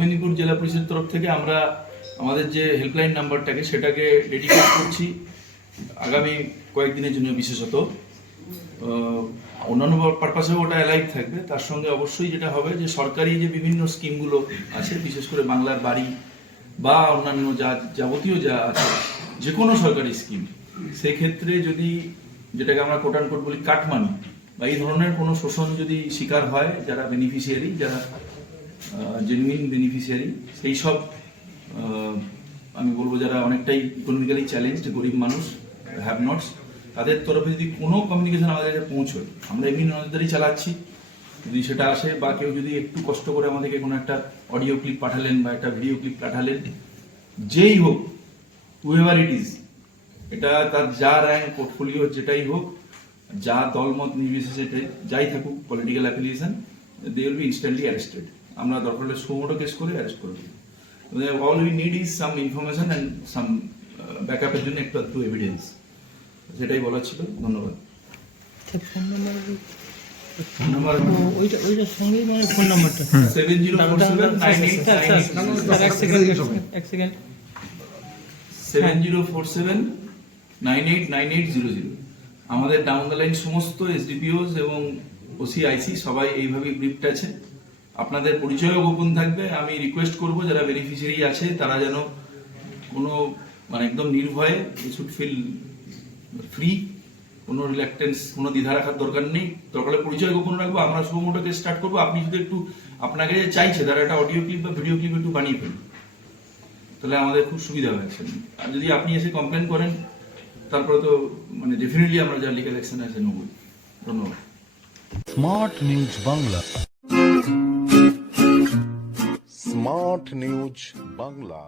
মেদিনীপুর জেলা পরিষদের তরফ থেকে আমরা আমাদের যে হেল্পলাইন নাম্বারটাকে সেটাকে ডেডিকেট করছি। আগামী কয়েকদিনের জন্য বিশেষত। অন্যান্য পারপাসেও ওটা অ্যালাইভ থাকবে। তার সঙ্গে অবশ্যই যেটা হবে যে সরকারি যে বিভিন্ন স্কিমগুলো আছে, বিশেষ করে বাংলার বাড়ি বা অন্যান্য যা যাবতীয় যা আছে যে কোনো সরকারি স্কিম সেক্ষেত্রে যদি যেটাকে আমরা কোটান কোট বলি কাটমানি বা এই ধরনের কোনো শোষণ যদি শিকার হয় যারা বেনিফিশিয়ারি যারা জেনুইন বেনিফিশিয়ারি সেই সব আমি বলব যারা অনেকটাই ইকোনমিক্যালি চ্যালেঞ্জড গরিব মানুষ হ্যাভ নটস তাদের তরফে যদি কোনো কমিউনিকেশন আমাদের কাছে পৌঁছয়, আমরা এমনি নজরদারি চালাচ্ছি। যদি সেটা আসে বা কেউ যদি একটু কষ্ট করে আমাদেরকে কোনো একটা অডিও ক্লিপ পাঠালেন বা একটা ভিডিও ক্লিপ পাঠালেন, যেই হোক হুএভার ইট ইজ এটা তার যা র্যাঙ্ক পোর্টফোলিও যেটাই হোক, যা দলমত নির্বিশেষে যাই থাকুক political affiliation they will be instantly arrested আমরা দরকার হলে সুমোটো কেস করে অ্যারেস্ট করে। দিই all we need is some information and some ব্যাকআপের জন্য একটু একটু এভিডেন্স সেটাই বলার ছিল। ধন্যবাদ। ফোন নাম্বার নাম্বার ওইটা ওইটার সঙ্গেই মানে ফোন নাম্বারটা seven zero four seven nine eight sir, sir, sir, এক সেকেন্ড এক second seven zero four seven nine eight nine eight zero zero আমাদের ডাউন দ্য লাইন সমস্ত এসডিপিওস এবং ওসিআইসি সবাই এইভাবেই ব্রিফড আছে। আপনাদের পরিচয়ও গোপন থাকবে। আমি রিকোয়েস্ট করব, যারা বেনিফিশিয়ারি আছে, তারা যেন কোনো মানে একদম নির্ভয়ে শুড ফিল ফ্রি কোনো রিল্যাক্টেন্স কোনো দ্বিধা রাখার দরকার নেই। দরকার পরিচয় গোপন রাখব। আমরা শুভমোটোকে স্টার্ট করব। আপনি যদি একটু আপনাকে চাইছে, তারা একটা অডিও ক্লিপ বা ভিডিও ক্লিপ একটু বানিয়ে ফেলুন। তাহলে আমাদের খুব সুবিধা হয়েছে আর যদি আপনি এসে কমপ্লেন করেন, তারপরে তো মানে ডেফিনেটলি আমরা যা লিগাল অ্যাকশন আছে নেব ধন্যবাদ। Smart news Bangla smart news Bangla